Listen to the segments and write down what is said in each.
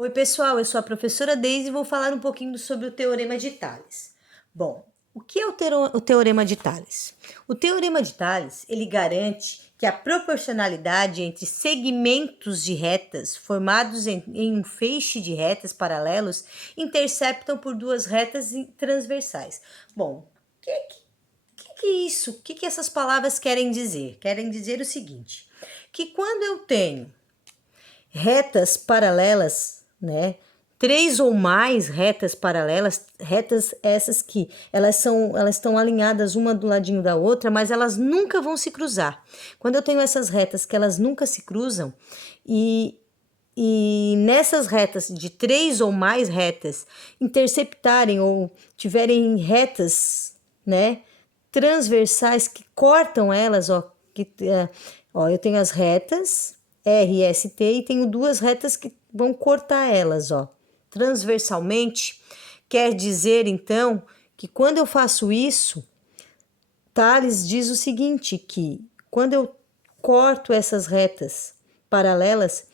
Oi, pessoal, eu sou a professora Deise e vou falar um pouquinho sobre o Teorema de Tales. Bom, o que é o Teorema de Tales? O Teorema de Tales, ele garante que a proporcionalidade entre segmentos de retas formados em um feixe de retas paralelos interceptam por duas retas transversais. Bom, o que é isso? O que essas palavras querem dizer? Querem dizer o seguinte, que quando eu tenho retas paralelas, né? Três ou mais retas paralelas, retas essas que elas estão alinhadas uma do ladinho da outra, mas elas nunca vão se cruzar. Quando eu tenho essas retas que elas nunca se cruzam e nessas retas de três ou mais retas interceptarem ou tiverem retas, né, transversais que cortam elas, eu tenho as retas R e ST e tenho duas retas que vão cortar elas, transversalmente. Quer dizer, então, que quando eu faço isso, Tales diz o seguinte, que quando eu corto essas retas paralelas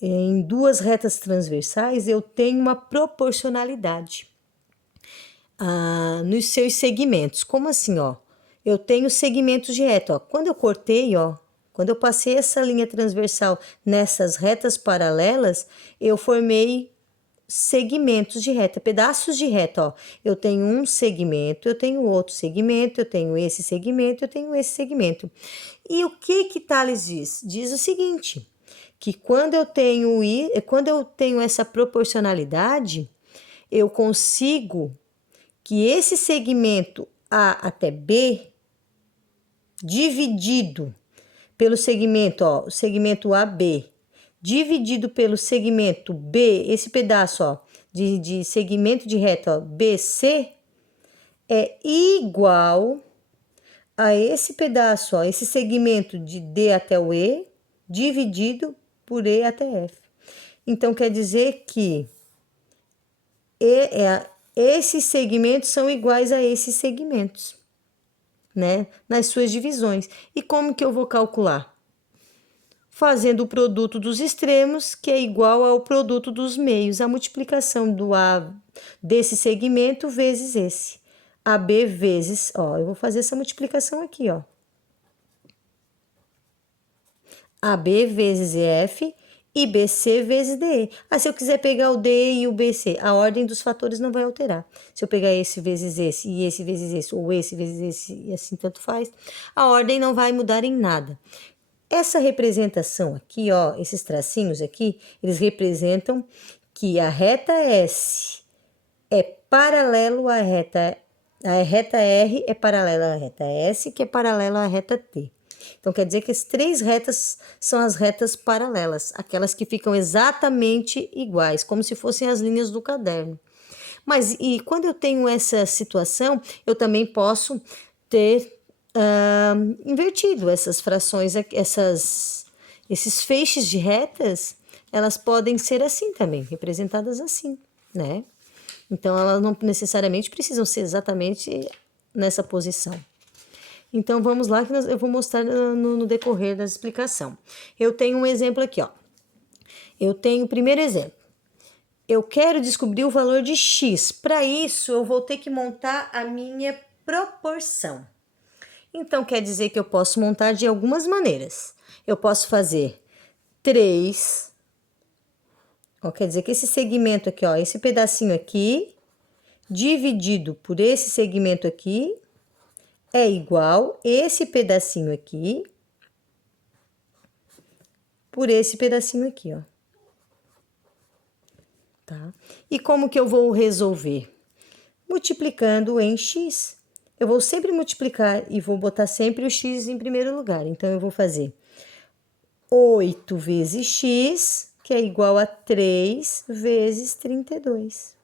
em duas retas transversais, eu tenho uma proporcionalidade nos seus segmentos. Como assim, Eu tenho segmentos de reta, Quando eu cortei, quando eu passei essa linha transversal nessas retas paralelas, eu formei segmentos de reta, pedaços de reta, Eu tenho um segmento, eu tenho outro segmento, eu tenho esse segmento, eu tenho esse segmento. E o que Tales diz? Diz o seguinte, que quando eu tenho essa proporcionalidade, eu consigo que esse segmento A até B, dividido pelo segmento, o segmento AB, dividido pelo segmento B, esse pedaço, de segmento de reta, BC, é igual a esse pedaço, esse segmento de D até o E, dividido por E até F. Então, quer dizer que esses segmentos são iguais a esses segmentos, né? Nas suas divisões. E como que eu vou calcular? Fazendo o produto dos extremos, que é igual ao produto dos meios, a multiplicação do A desse segmento vezes esse. AB vezes, eu vou fazer essa multiplicação aqui, AB vezes EF e BC vezes DE. Se eu quiser pegar o DE e o BC, a ordem dos fatores não vai alterar. Se eu pegar esse vezes esse e esse vezes esse, ou esse vezes esse, e assim tanto faz, a ordem não vai mudar em nada. Essa representação aqui, esses tracinhos aqui, eles representam que a reta S é paralelo à reta R é paralela à reta S, que é paralela à reta T. Então, quer dizer que as três retas são as retas paralelas, aquelas que ficam exatamente iguais, como se fossem as linhas do caderno. Mas, e quando eu tenho essa situação, eu também posso ter invertido essas frações, esses feixes de retas, elas podem ser assim também, representadas assim, né? Então, elas não necessariamente precisam ser exatamente nessa posição. Então, vamos lá que eu vou mostrar no decorrer da explicação. Eu tenho um exemplo aqui, Eu tenho o primeiro exemplo. Eu quero descobrir o valor de x. Para isso, eu vou ter que montar a minha proporção. Então, quer dizer que eu posso montar de algumas maneiras. Eu posso fazer 3. Quer dizer que esse segmento aqui, esse pedacinho aqui, dividido por esse segmento aqui, é igual esse pedacinho aqui por esse pedacinho aqui, Tá? E como que eu vou resolver? Multiplicando em x. Eu vou sempre multiplicar e vou botar sempre o x em primeiro lugar. Então, eu vou fazer 8 vezes x, que é igual a 3 vezes 32.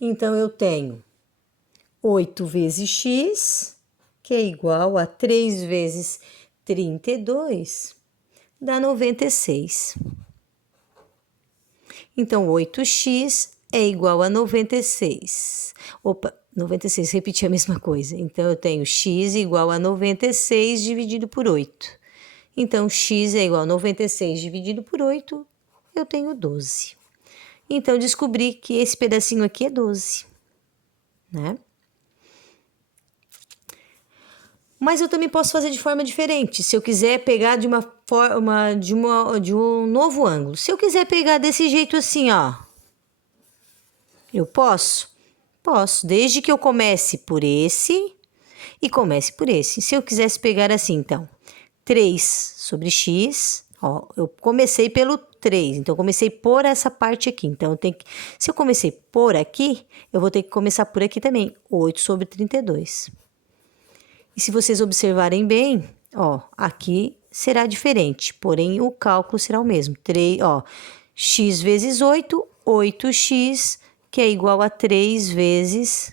Então, eu tenho 8 vezes x, que é igual a 3 vezes 32, dá 96. Então, 8x é igual a 96. 96, repeti a mesma coisa. Então, eu tenho x igual a 96 dividido por 8. Então, x é igual a 96 dividido por 8, eu tenho 12. Então, eu descobri que esse pedacinho aqui é 12, né? Mas eu também posso fazer de forma diferente. Se eu quiser pegar de uma forma, de um novo ângulo. Se eu quiser pegar desse jeito assim, ó. Eu posso? Posso, desde que eu comece por esse e comece por esse. Se eu quisesse pegar assim, então, 3 sobre x, ó, eu comecei pelo 3, então eu comecei por essa parte aqui. Então, se eu comecei por aqui, eu vou ter que começar por aqui também, 8 sobre 32. E se vocês observarem bem, ó, aqui será diferente, porém o cálculo será o mesmo. 3, ó, x vezes 8, 8x, que é igual a 3 vezes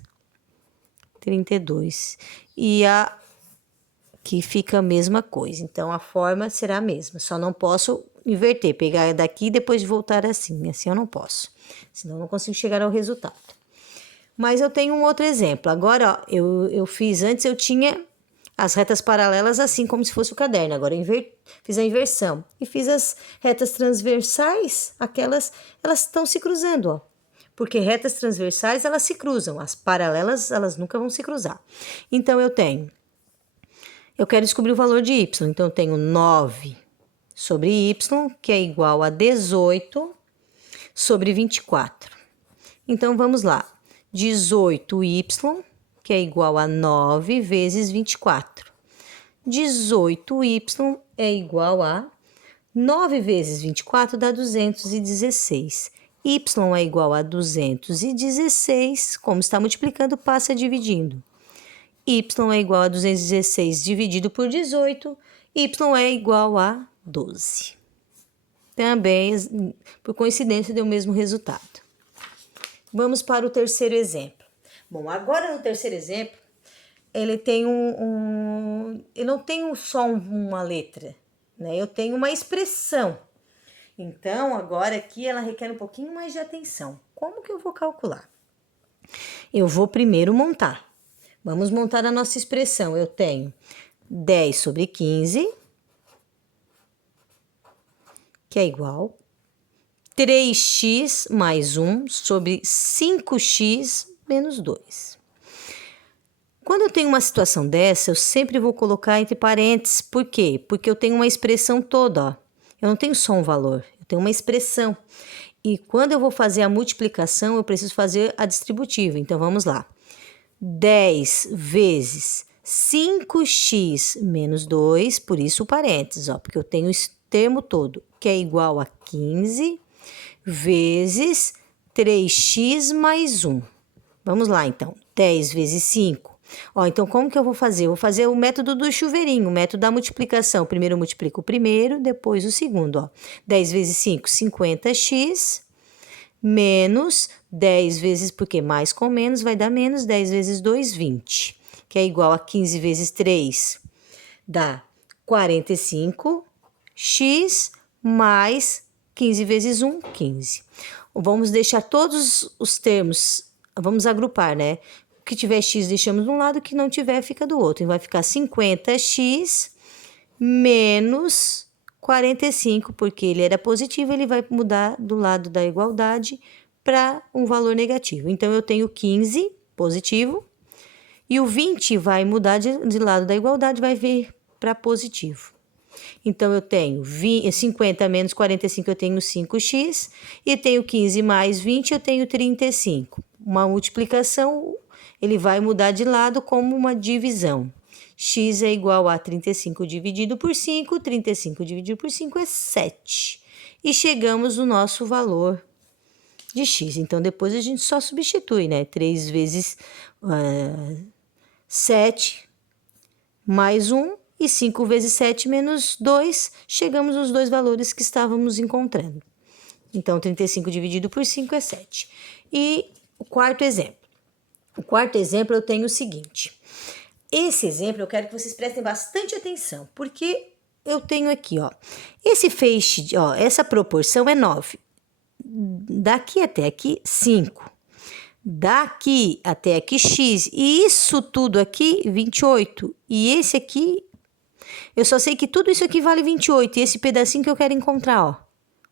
32. E aqui fica a mesma coisa. Então, a forma será a mesma. Só não posso inverter, pegar daqui e depois voltar assim. Assim eu não posso. Senão eu não consigo chegar ao resultado. Mas eu tenho um outro exemplo. Agora, ó, eu fiz antes, eu tinha as retas paralelas assim, como se fosse o caderno. Agora, fiz a inversão. E fiz as retas transversais, aquelas, elas estão se cruzando, ó. Porque retas transversais, elas se cruzam. As paralelas, elas nunca vão se cruzar. Então, eu quero descobrir o valor de y. Então, eu tenho 9 sobre y, que é igual a 18 sobre 24. Então, vamos lá. 18y, que é igual a 9 vezes 24. 18y é igual a 9 vezes 24 dá 216. Y é igual a 216, como está multiplicando, passa dividindo. Y é igual a 216 dividido por 18, y é igual a 12. Também, por coincidência, deu o mesmo resultado. Vamos para o terceiro exemplo. Bom, agora no terceiro exemplo, ele tem eu não tenho só uma letra, né? Eu tenho uma expressão. Então, agora aqui ela requer um pouquinho mais de atenção. Como que eu vou calcular? Eu vou primeiro montar. Vamos montar a nossa expressão. Eu tenho 10 sobre 15, que é igual 3x mais 1 sobre 5x menos 2. Quando eu tenho uma situação dessa, eu sempre vou colocar entre parênteses. Por quê? Porque eu tenho uma expressão toda, ó. Eu não tenho só um valor, eu tenho uma expressão. E quando eu vou fazer a multiplicação, eu preciso fazer a distributiva. Então, vamos lá. 10 vezes 5x menos 2, por isso o parênteses, ó, porque eu tenho esse termo todo, que é igual a 15 vezes 3x mais 1. Vamos lá, então. 10 vezes 5. Ó, então, como que eu vou fazer? Eu vou fazer o método do chuveirinho, o método da multiplicação. Primeiro eu multiplico o primeiro, depois o segundo, ó. 10 vezes 5, 50x, menos 10 vezes, porque mais com menos vai dar menos, 10 vezes 2, 20. Que é igual a 15 vezes 3, dá 45x, mais 15 vezes 1, 15. Vamos deixar todos os termos, vamos agrupar, né? O que tiver x deixamos de um lado, o que não tiver fica do outro. Então, vai ficar 50x menos 45, porque ele era positivo, ele vai mudar do lado da igualdade para um valor negativo. Então, eu tenho 15 positivo e o 20 vai mudar de lado da igualdade, vai vir para positivo. Então, eu tenho 50 menos 45, eu tenho 5x, e tenho 15 mais 20, eu tenho 35. Uma multiplicação, ele vai mudar de lado como uma divisão. X é igual a 35 dividido por 5, 35 dividido por 5 é 7. E chegamos no nosso valor de x. Então, depois a gente só substitui, né? 3 vezes 7 mais 1 e 5 vezes 7 menos 2, chegamos aos dois valores que estávamos encontrando. Então, 35 dividido por 5 é 7. E o quarto exemplo. O quarto exemplo eu tenho o seguinte. Esse exemplo eu quero que vocês prestem bastante atenção, porque eu tenho aqui, ó, esse feixe, ó, essa proporção é 9. Daqui até aqui, 5. Daqui até aqui, x. E isso tudo aqui, 28. E esse aqui, eu só sei que tudo isso aqui vale 28. E esse pedacinho que eu quero encontrar, ó,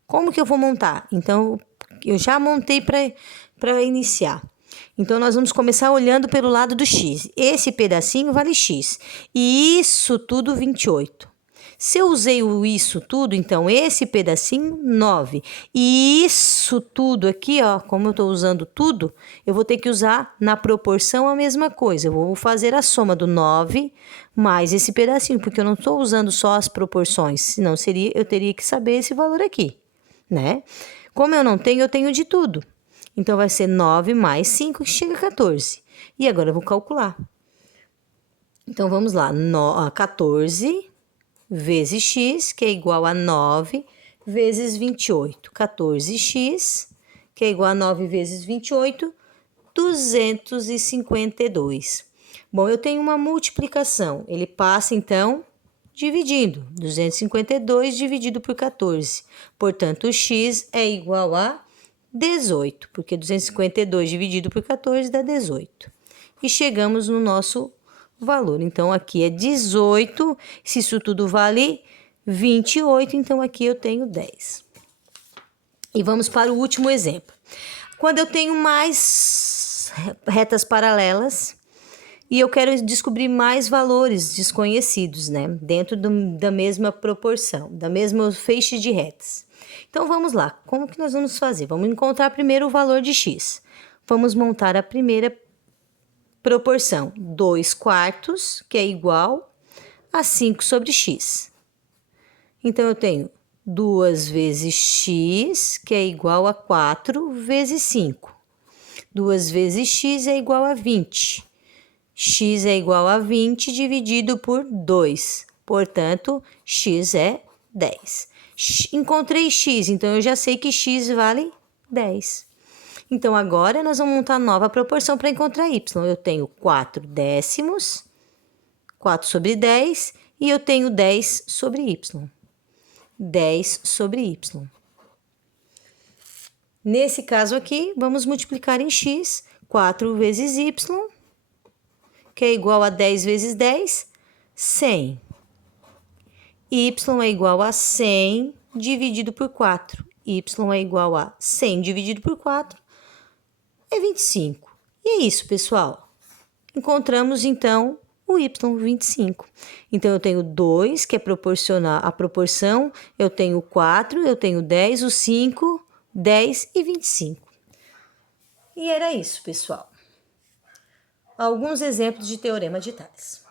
Como que eu vou montar? Então, eu já montei para iniciar. Então, nós vamos começar olhando pelo lado do x. Esse pedacinho vale x. E isso tudo 28. Se eu usei o isso tudo, então esse pedacinho, 9. E isso tudo aqui, ó, como eu estou usando tudo, eu vou ter que usar na proporção a mesma coisa. Eu vou fazer a soma do 9 mais esse pedacinho, porque eu não estou usando só as proporções, senão eu teria que saber esse valor aqui, né? Como eu não tenho, eu tenho de tudo. Então, vai ser 9 mais 5, que chega a 14. E agora eu vou calcular. Então, vamos lá. 14 vezes x, que é igual a 9, vezes 28. 14x, que é igual a 9 vezes 28, 252. Bom, eu tenho uma multiplicação. Ele passa, então, dividindo. 252 dividido por 14. Portanto, o x é igual a 18, porque 252 dividido por 14 dá 18. E chegamos no nosso valor. Então, aqui é 18, se isso tudo vale 28, então aqui eu tenho 10. E vamos para o último exemplo. Quando eu tenho mais retas paralelas e eu quero descobrir mais valores desconhecidos, né? Dentro da mesma proporção, da mesma feixe de retas. Então, vamos lá. Como que nós vamos fazer? Vamos encontrar primeiro o valor de x. Vamos montar a primeira proporção, 2/4, que é igual a 5 sobre x. Então, eu tenho 2 vezes x, que é igual a 4 vezes 5. 2 vezes x é igual a 20. X é igual a 20 dividido por 2. Portanto, x é 10. Encontrei x, então eu já sei que x vale 10. Então, agora nós vamos montar nova proporção para encontrar y. Eu tenho 4 décimos, 4 sobre 10, e eu tenho 10 sobre y. 10 sobre y. Nesse caso aqui, vamos multiplicar em x, 4 vezes y, que é igual a 10 vezes 10, 100. Y é igual a 100 dividido por 4. Y é igual a 100 dividido por 4 é 25. E é isso, pessoal. Encontramos, então, o y, 25. Então, eu tenho 2, que é proporcional à proporção. Eu tenho 4, eu tenho 10, o 5, 10 e 25. E era isso, pessoal. Alguns exemplos de teorema de Tales.